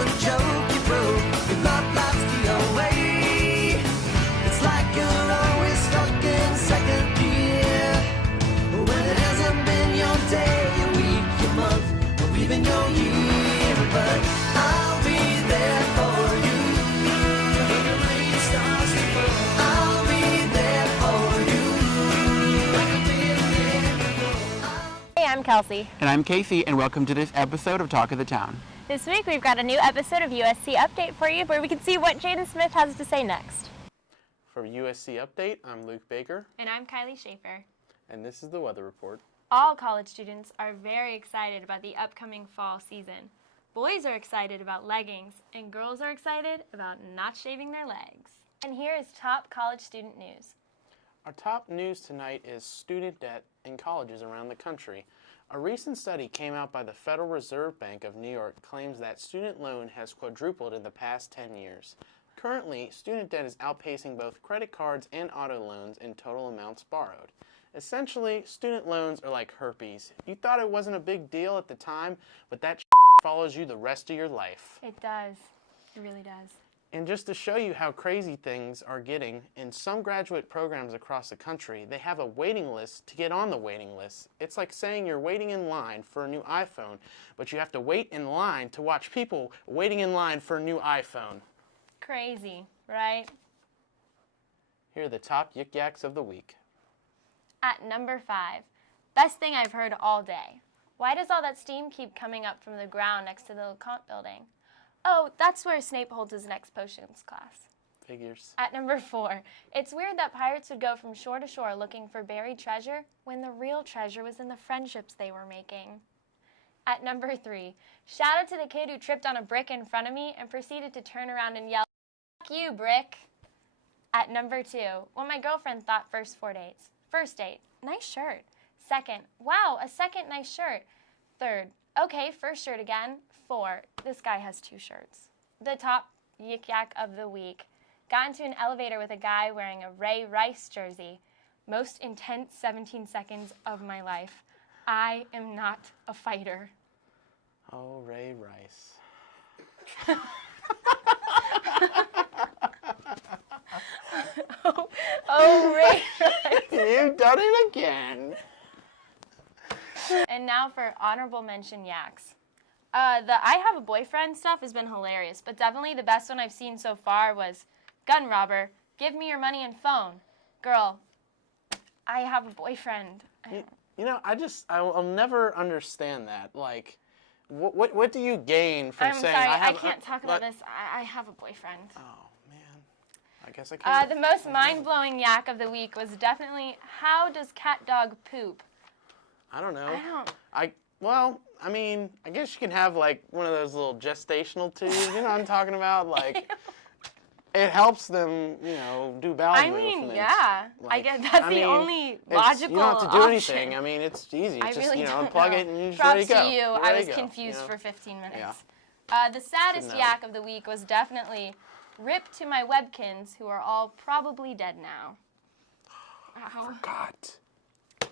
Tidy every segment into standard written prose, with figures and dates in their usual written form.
a joke you broke. Your love life's the away. It's like you're always stuck in second gear. When it hasn't been your day, your week, your month, or even your year. But I'll be there for you. When the rain starts to fall, I'll be there for you. Like I've been there before. Hey, I'm Kelsey. And I'm Casey, and welcome to this episode of Talk of the Town. This week we've got a new episode of USC Update for you where we can see what Jaden Smith has to say next. For USC Update, I'm Luke Baker. And I'm Kylie Schaefer. And this is the weather report. All college students are very excited about the upcoming fall season. Boys are excited about leggings, and girls are excited about not shaving their legs. And here is top college student news. Our top news tonight is student debt in colleges around the country. A recent study came out by the Federal Reserve Bank of New York claims that student loan has quadrupled in the past 10 years. Currently, student debt is outpacing both credit cards and auto loans in total amounts borrowed. Essentially, student loans are like herpes. You thought it wasn't a big deal at the time, but that follows you the rest of your life. It does. It really does. And just to show you how crazy things are getting, in some graduate programs across the country, they have a waiting list to get on the waiting list. It's like saying you're waiting in line for a new iPhone, but you have to wait in line to watch people waiting in line for a new iPhone. Crazy, right? Here are the top yik yaks of the week. At number 5, best thing I've heard all day. Why does all that steam keep coming up from the ground next to the LeConte building? Oh, that's where Snape holds his next potions class. Figures. At number 4, it's weird that pirates would go from shore to shore looking for buried treasure when the real treasure was in the friendships they were making. At number 3, shout out to the kid who tripped on a brick in front of me and proceeded to turn around and yell, "Fuck you, brick." At number 2, what my girlfriend thought first 4 dates. First date, nice shirt. Second, wow, a second nice shirt. Third, okay, first shirt again. 4, this guy has 2 shirts. The top yik yak of the week. Got into an elevator with a guy wearing a Ray Rice jersey. Most intense 17 seconds of my life. I am not a fighter. Oh, Ray Rice. Oh, Ray Rice. You've done it again. And now for honorable mention yaks. The I have a boyfriend stuff has been hilarious, but definitely the best one I've seen so far was, gun robber, give me your money and phone. Girl, I have a boyfriend. You know, I'll never understand that. Like, what do you gain from saying, sorry, I can't talk about this. I have a boyfriend. Oh, man. I guess I can't. The most mind-blowing yak of the week was definitely, how does cat dog poop? I don't know. Well, I mean, I guess you can have, like, one of those little gestational tubes. You know what I'm talking about? Like, it helps them, you know, do bowel movements. Yeah. Like, I guess that's the only logical You don't have to do option. anything. I mean, it's easy. I Just, really don't unplug know. it and you're just Props ready to go. to you. You're I ready was to go, confused you know? for 15 minutes. Yeah. The saddest yak of the week was definitely rip to my Webkins, who are all probably dead now. Ow. Forgot.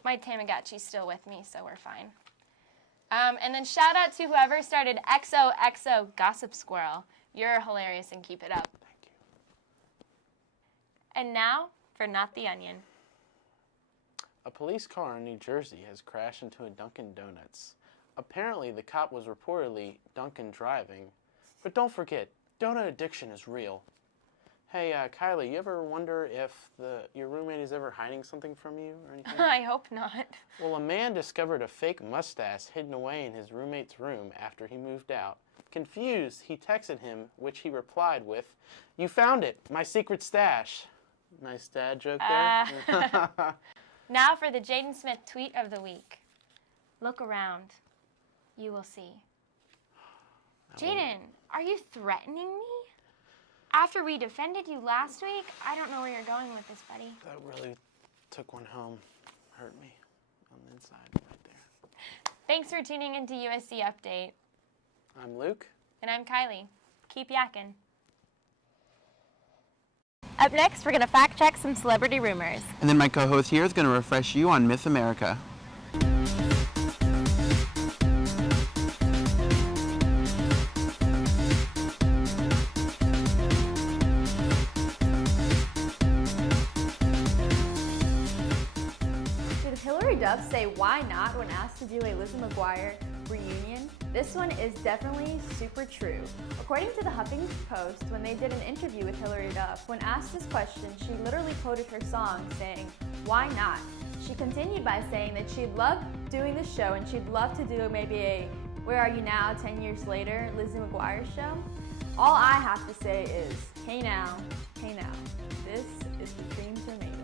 My Tamagotchi's still with me, so we're fine. And then shout out to whoever started XOXO Gossip Squirrel. You're hilarious and keep it up. Thank you. And now for Not the Onion. A police car in New Jersey has crashed into a Dunkin' Donuts. Apparently, the cop was reportedly Dunkin' driving. But don't forget, donut addiction is real. Hey, Kylie, you ever wonder if your roommate is ever hiding something from you or anything? I hope not. Well, a man discovered a fake mustache hidden away in his roommate's room after he moved out. Confused, he texted him, which he replied with, "You found it, my secret stash." Nice dad joke there. Now for the Jaden Smith tweet of the week. Look around. You will see. Jaden, are you threatening me? After we defended you last week, I don't know where you're going with this, buddy. That really took one home. Hurt me on the inside right there. Thanks for tuning into USC Update. I'm Luke. And I'm Kylie. Keep yakking. Up next, we're going to fact check some celebrity rumors. And then my co-host here is going to refresh you on Miss America. Up say why not when asked to do a Lizzie McGuire reunion? This one is definitely super true. According to the Huffington Post, when they did an interview with Hillary Duff, when asked this question, she literally quoted her song saying, "Why not?" She continued by saying that she'd love doing the show and she'd love to do maybe a Where Are You Now 10 years later Lizzie McGuire show. All I have to say is, hey now, this is the cream tomato.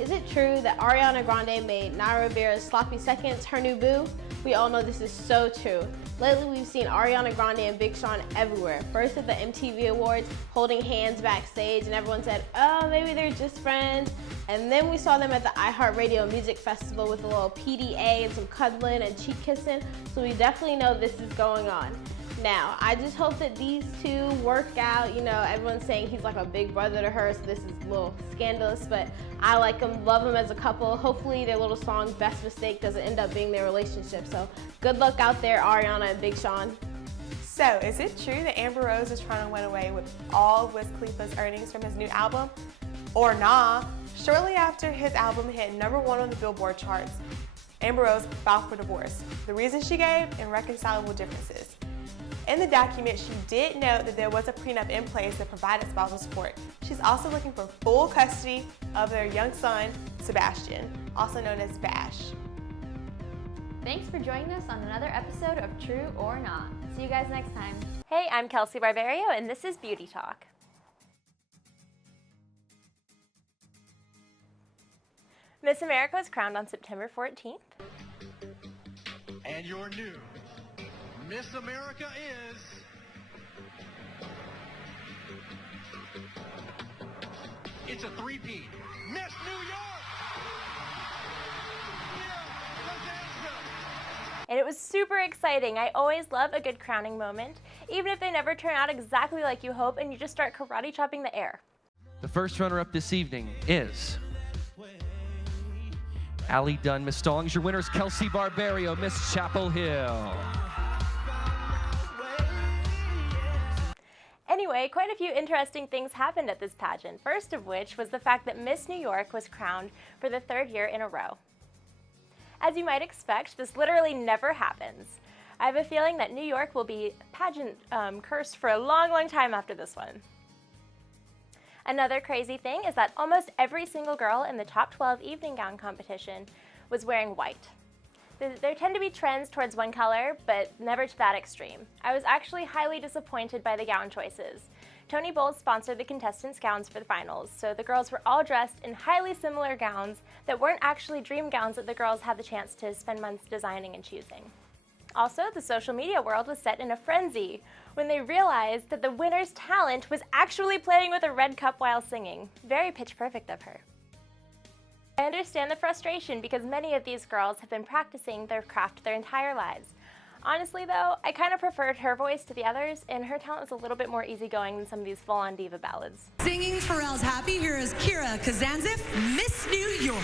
Is it true that Ariana Grande made Naya Rivera's Sloppy Seconds her new boo? We all know this is so true. Lately we've seen Ariana Grande and Big Sean everywhere. First at the MTV Awards, holding hands backstage, and everyone said, oh, maybe they're just friends. And then we saw them at the iHeartRadio Music Festival with a little PDA and some cuddling and cheek kissing, so we definitely know this is going on. Now, I just hope that these two work out. You know, everyone's saying he's like a big brother to her, so this is a little scandalous, but I like them, love them as a couple. Hopefully their little song, Best Mistake, doesn't end up being their relationship. So good luck out there, Ariana and Big Sean. So, is it true that Amber Rose is trying to run away with all of Wiz Khalifa's earnings from his new album? Or nah? Shortly after his album hit #1 on the Billboard charts, Amber Rose filed for divorce. The reason she gave? Irreconcilable differences. In the document, she did note that there was a prenup in place that provided spousal support. She's also looking for full custody of their young son, Sebastian, also known as Bash. Thanks for joining us on another episode of True or Not. See you guys next time. Hey, I'm Kelsey Barberio, and this is Beauty Talk. Miss America was crowned on September 14th. And your new Miss America is it's a three-peat. Miss New York! And it was super exciting. I always love a good crowning moment, even if they never turn out exactly like you hope and you just start karate chopping the air. The first runner-up this evening is Allie Dunn, Miss Stallings. Your winner is Kelsey Barberio, Miss Chapel Hill. Anyway, quite a few interesting things happened at this pageant, first of which was the fact that Miss New York was crowned for the 3rd year in a row. As you might expect, this literally never happens. I have a feeling that New York will be pageant cursed for a long, long time after this one. Another crazy thing is that almost every single girl in the top 12 evening gown competition was wearing white. There tend to be trends towards one color, but never to that extreme. I was actually highly disappointed by the gown choices. Tony Bowles sponsored the contestants' gowns for the finals, so the girls were all dressed in highly similar gowns that weren't actually dream gowns that the girls had the chance to spend months designing and choosing. Also, the social media world was set in a frenzy when they realized that the winner's talent was actually playing with a red cup while singing. Very pitch perfect of her. I understand the frustration because many of these girls have been practicing their craft their entire lives. Honestly though, I kind of preferred her voice to the others, and her talent was a little bit more easygoing than some of these full-on diva ballads. Singing Pharrell's Happy, here is Kira Kazantzis, Miss New York.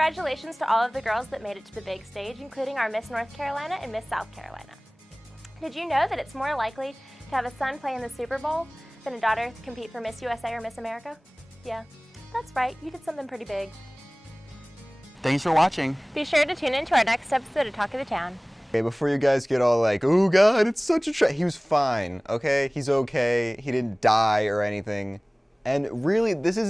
Congratulations to all of the girls that made it to the big stage, including our Miss North Carolina and Miss South Carolina. Did you know that it's more likely to have a son play in the Super Bowl than a daughter compete for Miss USA or Miss America? Yeah, that's right, you did something pretty big. Thanks for watching. Be sure to tune in to our next episode of Talk of the Town. Okay, before you guys get all like, oh God, it's such a he was fine, okay? He's okay, he didn't die or anything. And really, this is